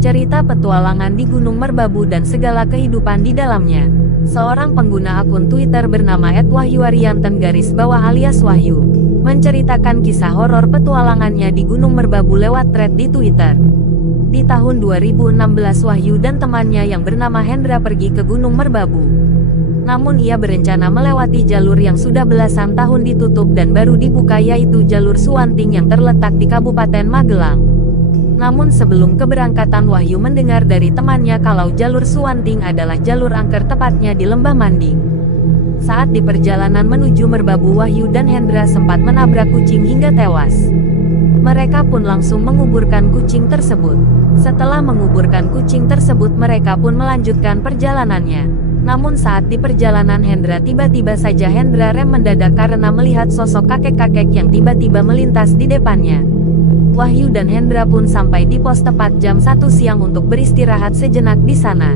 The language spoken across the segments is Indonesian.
Cerita petualangan di Gunung Merbabu dan segala kehidupan di dalamnya. Seorang pengguna akun Twitter bernama @wahyuarianten_bawah alias Wahyu menceritakan kisah horor petualangannya di Gunung Merbabu lewat thread di Twitter. Di tahun 2016 Wahyu dan temannya yang bernama Hendra pergi ke Gunung Merbabu. Namun ia berencana melewati jalur yang sudah belasan tahun ditutup dan baru dibuka, yaitu jalur Suwanting yang terletak di Kabupaten Magelang. Namun sebelum keberangkatan Wahyu mendengar dari temannya kalau jalur Suwanting adalah jalur angker, tepatnya di Lembah Manding. Saat di perjalanan menuju Merbabu, Wahyu dan Hendra sempat menabrak kucing hingga tewas. Mereka pun langsung menguburkan kucing tersebut. Setelah menguburkan kucing tersebut, mereka pun melanjutkan perjalanannya. Namun saat di perjalanan Hendra, tiba-tiba saja Hendra rem mendadak karena melihat sosok kakek-kakek yang tiba-tiba melintas di depannya. Wahyu dan Hendra pun sampai di pos tepat jam 1 siang untuk beristirahat sejenak di sana.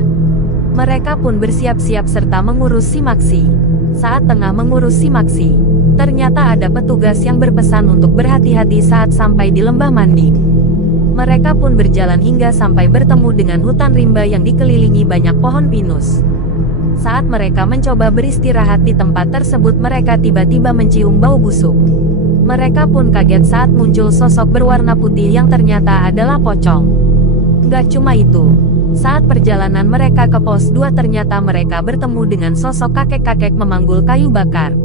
Mereka pun bersiap-siap serta mengurus simaksi. Saat tengah mengurus simaksi, ternyata ada petugas yang berpesan untuk berhati-hati saat sampai di Lembah Manding. Mereka pun berjalan hingga sampai bertemu dengan hutan rimba yang dikelilingi banyak pohon pinus. Saat mereka mencoba beristirahat di tempat tersebut, mereka tiba-tiba mencium bau busuk. Mereka pun kaget saat muncul sosok berwarna putih yang ternyata adalah pocong. Gak cuma itu, saat perjalanan mereka ke pos 2 ternyata mereka bertemu dengan sosok kakek-kakek memanggul kayu bakar.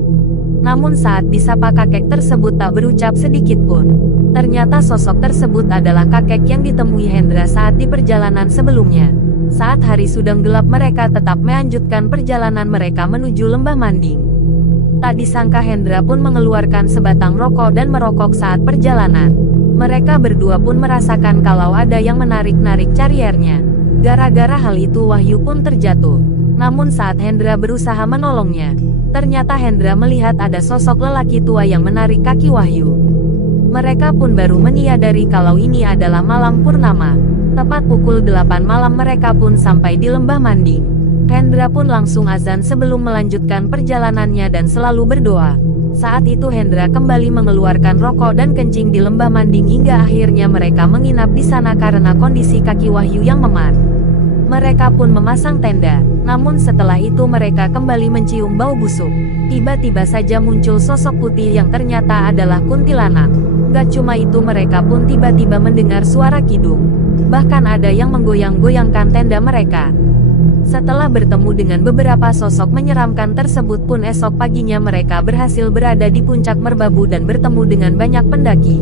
Namun saat disapa, kakek tersebut tak berucap sedikit pun. Ternyata sosok tersebut adalah kakek yang ditemui Hendra saat di perjalanan sebelumnya. Saat hari sudah gelap, mereka tetap melanjutkan perjalanan mereka menuju Lembah Manding. Tak disangka Hendra pun mengeluarkan sebatang rokok dan merokok saat perjalanan. Mereka berdua pun merasakan kalau ada yang menarik-narik cariernya. Gara-gara hal itu Wahyu pun terjatuh. Namun saat Hendra berusaha menolongnya, ternyata Hendra melihat ada sosok lelaki tua yang menarik kaki Wahyu. Mereka pun baru menyadari kalau ini adalah malam purnama. Tepat pukul 8 malam mereka pun sampai di Lembah Manding. Hendra pun langsung azan sebelum melanjutkan perjalanannya dan selalu berdoa. Saat itu Hendra kembali mengeluarkan rokok dan kencing di Lembah Manding hingga akhirnya mereka menginap di sana karena kondisi kaki Wahyu yang memar. Mereka pun memasang tenda. Namun setelah itu mereka kembali mencium bau busuk. Tiba-tiba saja muncul sosok putih yang ternyata adalah kuntilanak. Gak cuma itu, mereka pun tiba-tiba mendengar suara kidung. Bahkan ada yang menggoyang-goyangkan tenda mereka. Setelah bertemu dengan beberapa sosok menyeramkan tersebut pun esok paginya mereka berhasil berada di puncak Merbabu dan bertemu dengan banyak pendaki.